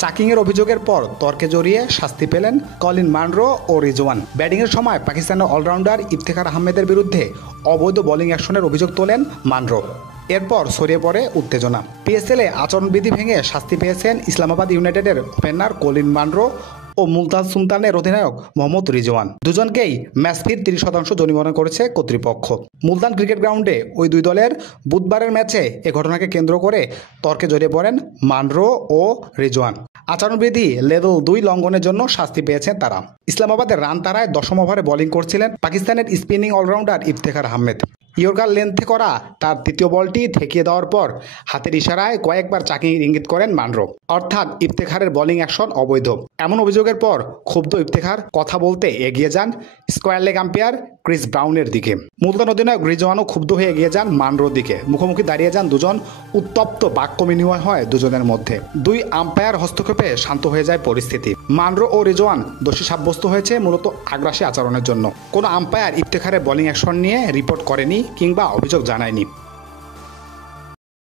চাকিংয়ের অভিযোগের পর তর্কে জড়িয়ে শাস্তি পেলেন কলিন মানরো ও রিজওয়ান। ব্যাটিংয়ের সময় পাকিস্তানের অলরাউন্ডার ইফতেখার আহমেদের বিরুদ্ধে অবৈধ বোলিং অ্যাকশনের অভিযোগ তোলেন মানরো। এরপর ছড়িয়ে পড়ে উত্তেজনা। পিএসএলে আচরণবিধি ভেঙে শাস্তি পেয়েছেন ইসলামাবাদ ইউনাইটেডের ওপেনার কলিন মানরো ও মুলতান সুলতানের অধিনায়ক মোহাম্মদ রিজওয়ান। দুজনকেই ম্যাচ ফির 30% জরিমানা করেছে কর্তৃপক্ষ। মুলতান ক্রিকেট গ্রাউন্ডে ওই দুই দলের বুধবারের ম্যাচে এ ঘটনাকে কেন্দ্র করে তর্কে জড়িয়ে পড়েন মানরো ও রিজওয়ান। আচরণবিধি লেভেল 2 লঙ্ঘনের জন্য শাস্তি পেয়েছেন তারা। ইসলামাবাদের রান তারায় 10ম ওভারে বোলিং করছিলেন পাকিস্তানের spinning allrounder Iftikhar Ahmed. Yorker লেন্থে করা তার দ্বিতীয় বলটি ঠেকিয়ে দেওয়ার পর হাতের ইশারায় কয়েকবার চাকিং ইঙ্গিত করেন মানরো, অর্থাৎ ইফতেখারের বোলিং অ্যাকশন অবৈধ। এমন অভিযোগের পর ক্ষুব্ধ ইফতেখার কথা বলতে এগিয়ে যান স্কোয়ার লেগ আম্পায়ার ক্রিস ব্রাউনের দিকে। মুলতান অধিনায়ক রিজওয়ানও ক্ষুব্ধ হয়ে এগিয়ে যান মানরোর দিকে। মুখোমুখি দাঁড়িয়ে যান দুজন। উত্তপ্ত বাক্য বিনিময় হয় দুজনের মধ্যে। দুই আম্পায়ার হস্তক্ষেপে শান্ত হয়ে যায় পরিস্থিতি। মানরো ও রিজওয়ান দোষী সাব্যস্ত হয়েছে মূলত আগ্রাসী আচরণের জন্য। কোনো আম্পায়ার ইফতেখারের বোলিং অ্যাকশন নিয়ে রিপোর্ট করেনি কিংবা অভিযোগ জানায়নি।